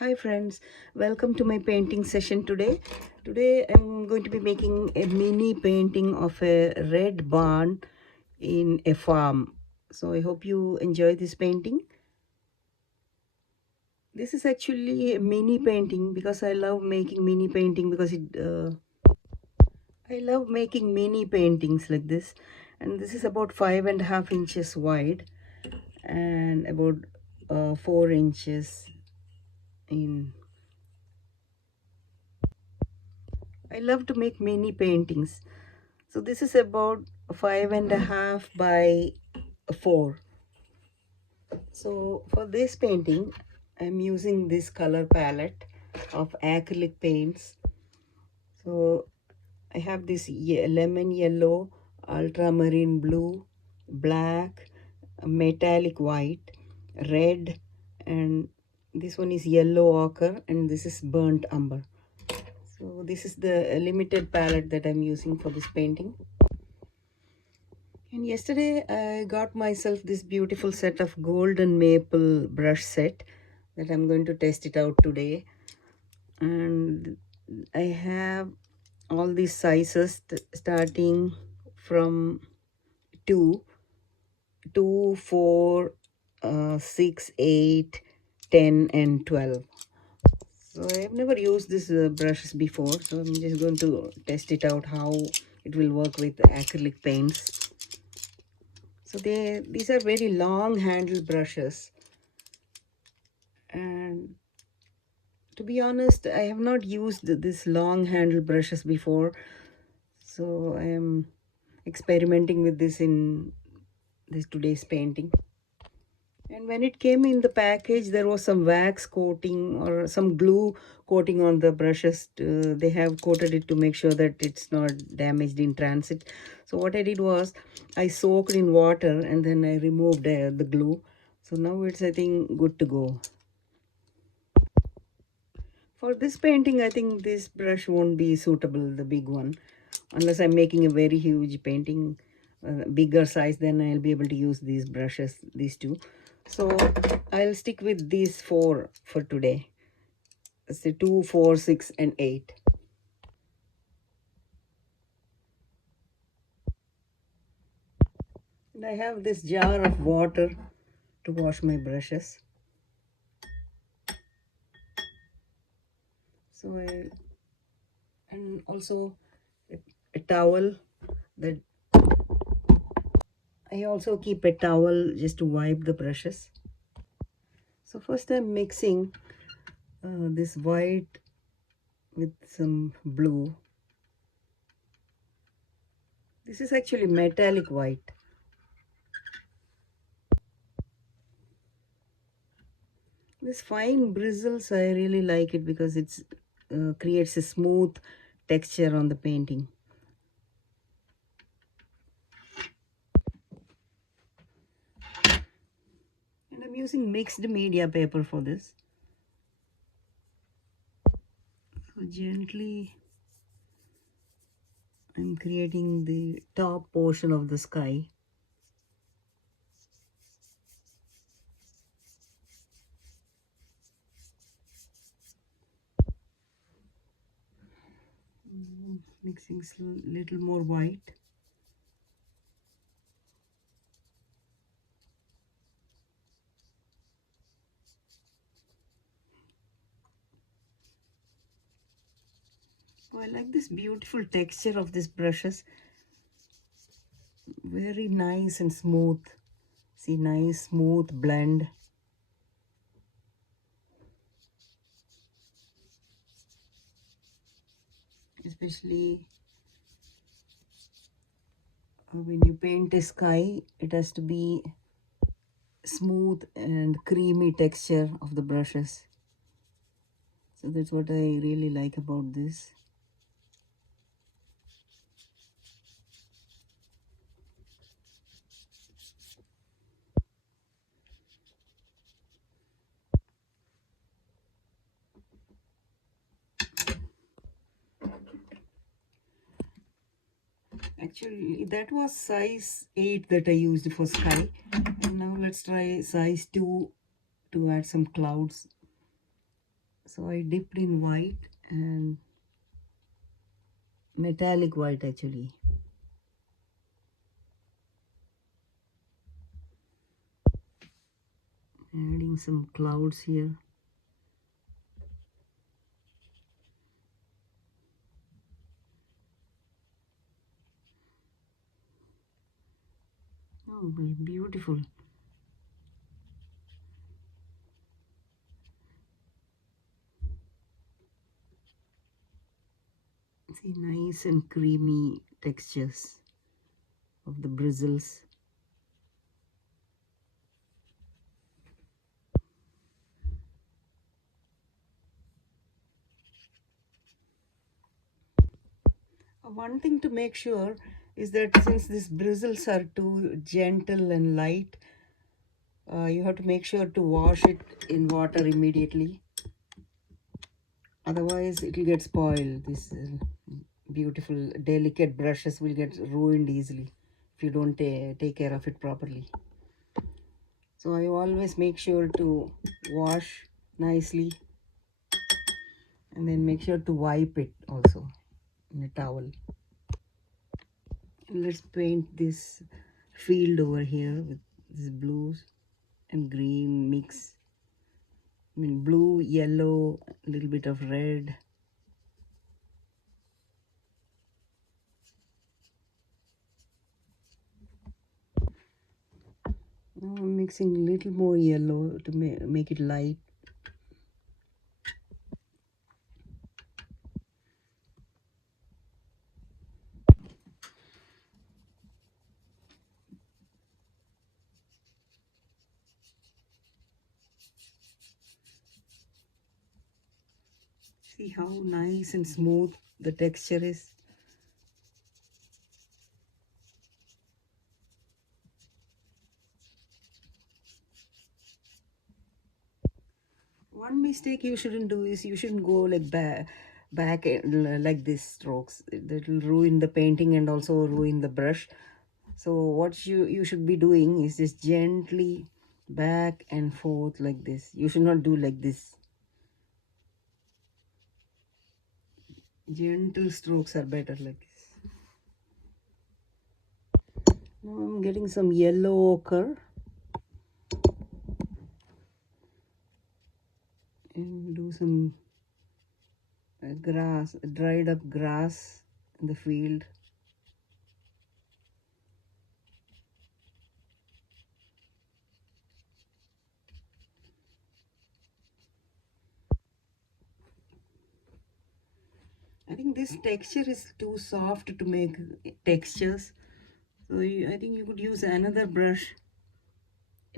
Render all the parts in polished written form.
Hi friends, welcome to my painting session today. Today I'm going to be making a mini painting of a red barn in a farm. So I hope you enjoy this painting. This is actually a mini painting because I love making mini painting because I love making mini paintings like this. And this is about 5.5 inches wide and about 4 inches in. I love to make mini paintings. So this is about 5.5 by 4. So for this painting, I'm using this color palette of acrylic paints. So I have this lemon yellow, ultramarine blue, black, metallic white, red, and this one is yellow ochre, and this is burnt umber. So this is the limited palette that I'm using for this painting. And yesterday I got myself this beautiful set of golden maple brush set that I'm going to test it out today. And I have all these sizes starting from 2, 2, 4, 6, 8, 10 and 12. So I've never used these brushes before, so I'm just going to test it out how it will work with acrylic paints. So these are very long handle brushes, and to be honest, I have not used this long handle brushes before, so I am experimenting with this in this today's painting. And when it came in the package, there was some wax coating or some glue coating on the brushes. They have coated it to make sure that it's not damaged in transit. So what I did was I soaked in water and then I removed the glue. So now it's, I think, good to go. For this painting, I think this brush won't be suitable, the big one. Unless I'm making a very huge painting, bigger size, then I'll be able to use these brushes, these two. So I'll stick with these four for today. Say 2, 4, 6 and 8. And I have this jar of water to wash my brushes. So and also a towel that I also keep a towel just to wipe the brushes. So first I'm mixing this white with some blue. This is actually metallic white. This fine bristles, I really like it because it's creates a smooth texture on the painting. And I'm using mixed media paper for this. So gently I'm creating the top portion of the sky. Mixing a little more white. Oh, I like this beautiful texture of these brushes. Very nice and smooth. See, nice smooth blend. Especially when you paint a sky, it has to be smooth and creamy texture of the brushes. So that's what I really like about this. Actually, that was size 8 that I used for sky. And now let's try size 2 to add some clouds. So I dipped in white and metallic white actually. Adding some clouds here. Oh, beautiful. See, nice and creamy textures of the bristles. One thing to make sure is that since these bristles are too gentle and light, you have to make sure to wash it in water immediately. Otherwise, it will get spoiled. These beautiful, delicate brushes will get ruined easily if you don't take care of it properly. So I always make sure to wash nicely and then make sure to wipe it also in a towel. And let's paint this field over here with this blues and green mix. I mean blue, yellow, a little bit of red. Now I'm mixing a little more yellow to make it light. See how nice and smooth the texture is. One mistake you shouldn't do is you shouldn't go like back like this strokes. That will ruin the painting and also ruin the brush. So what you should be doing is just gently back and forth like this. You should not do like this. Gentle strokes are better like this. Now I'm getting some yellow ochre and do some grass, dried up grass in the field. I think this texture is too soft to make textures. So I think you could use another brush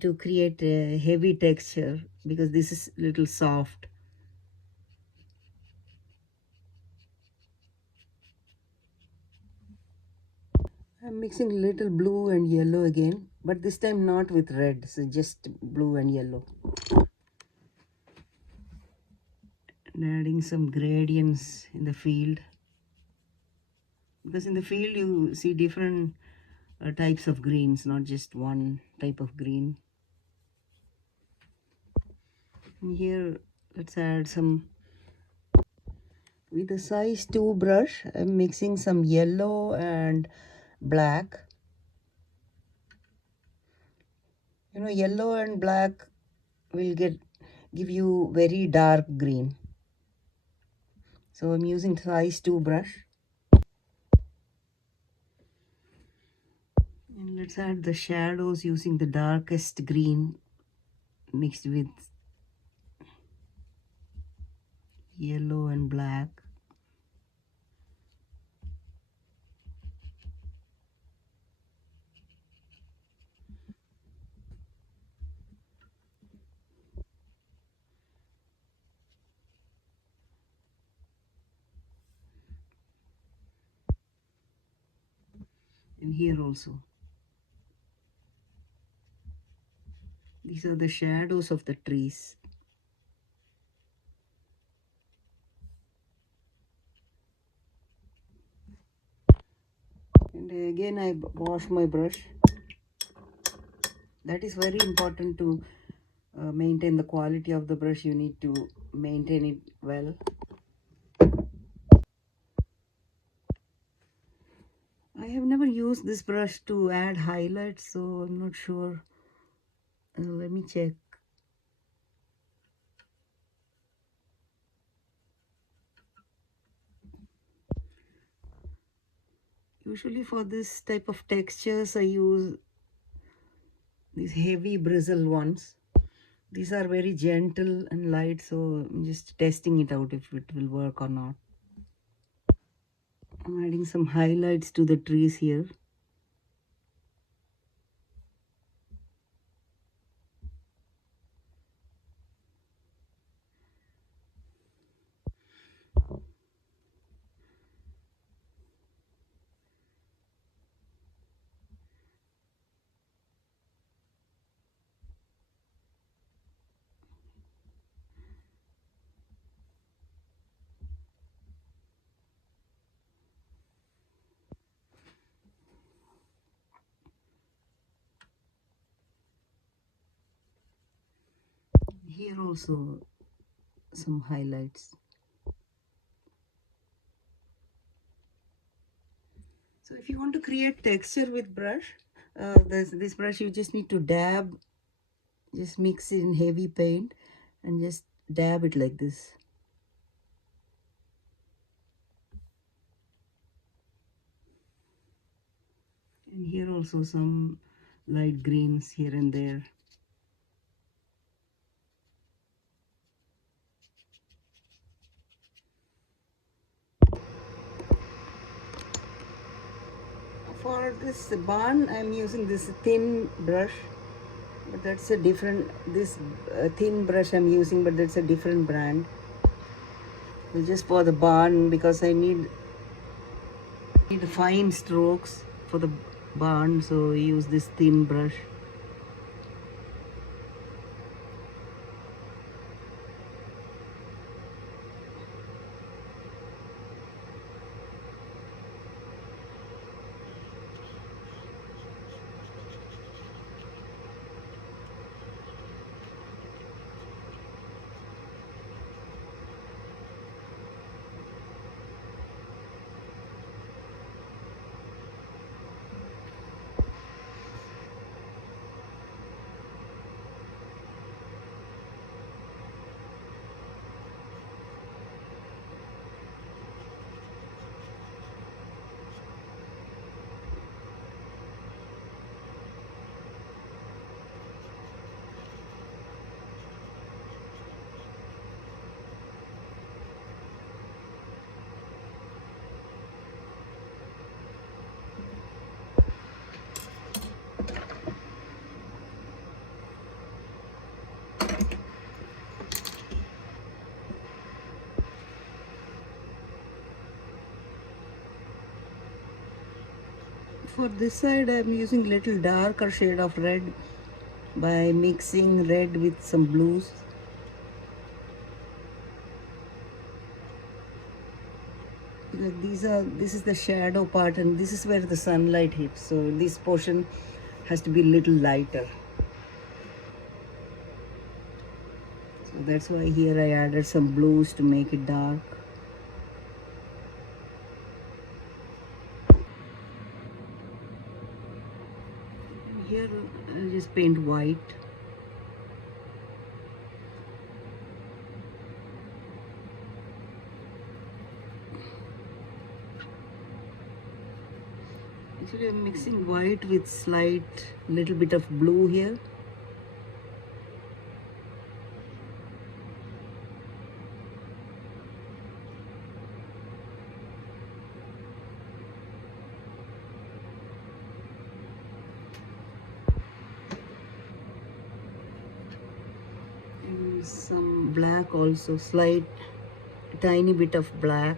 to create a heavy texture because this is little soft. I'm mixing little blue and yellow again, but this time not with red, so just blue and yellow. And adding some gradients in the field. Because in the field you see different types of greens, not just one type of green. And here, let's add some, with a size 2 brush, I'm mixing some yellow and black. You know, yellow and black will give you very dark green. So I'm using size 2 brush. And let's add the shadows using the darkest green mixed with yellow and black. And here also. These are the shadows of the trees. And again I wash my brush. That is very important to maintain the quality of the brush, you need to maintain it well. I have never used this brush to add highlights, so I'm not sure. Let me check. Usually for this type of textures, I use these heavy bristle ones. These are very gentle and light, so I'm just testing it out if it will work or not. I'm adding some highlights to the trees here. Here also some highlights. So if you want to create texture with brush, this brush you just need to dab, just mix it in heavy paint and just dab it like this. And here also some light greens here and there. For this barn, I'm using this thin brush, but that's a different, this thin brush I'm using, but that's a different brand. So just for the barn, because I need fine strokes for the barn, so I use this thin brush. For this side, I'm using little darker shade of red by mixing red with some blues. Like this is the shadow part, and this is where the sunlight hits. So this portion has to be a little lighter. So that's why here I added some blues to make it dark. And here I'll just paint white. Actually, I'm mixing white with slight little bit of blue here. And some black also, slight tiny bit of black.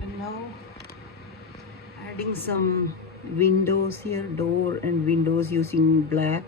And now adding some windows here, door and windows using black.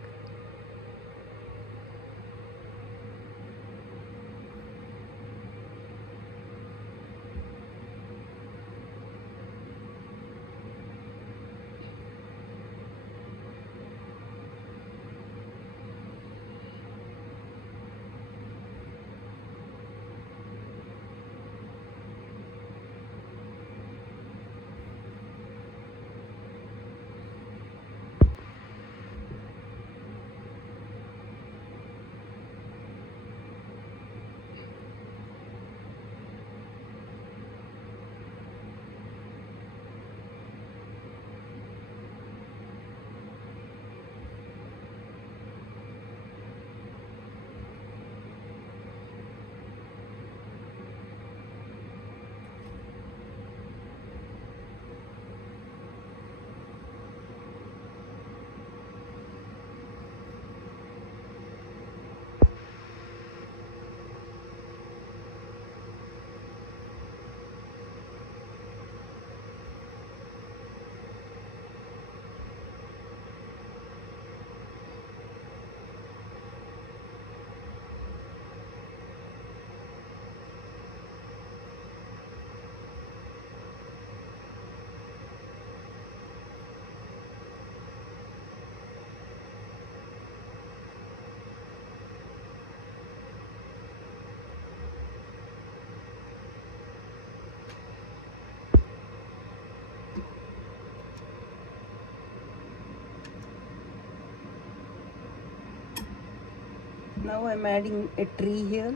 Now I'm adding a tree here.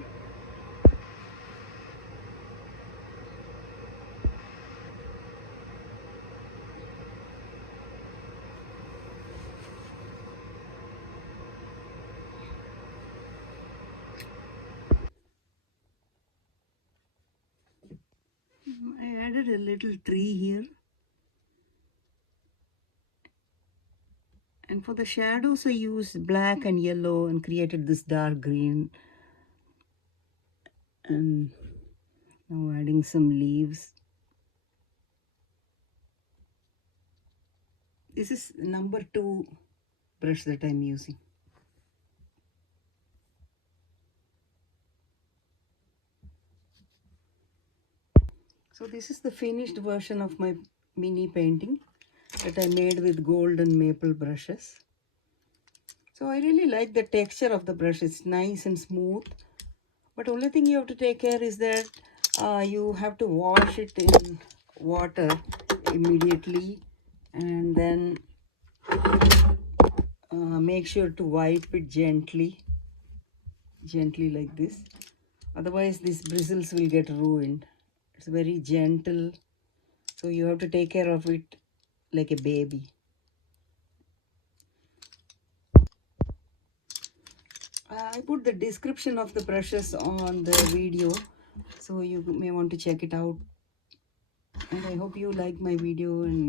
I added a little tree here. And for the shadows, I used black and yellow and created this dark green. And now adding some leaves. This is number 2 brush that I'm using. So this is the finished version of my mini painting that I made with golden maple brushes. So I really like the texture of the brush. It's nice and smooth. But only thing you have to take care is that you have to wash it in water immediately, and then make sure to wipe it gently like this. Otherwise these bristles will get ruined. It's very gentle, so you have to take care of it like a baby. I put the description of the brushes on the video, so you may want to check it out. And I hope you like my video and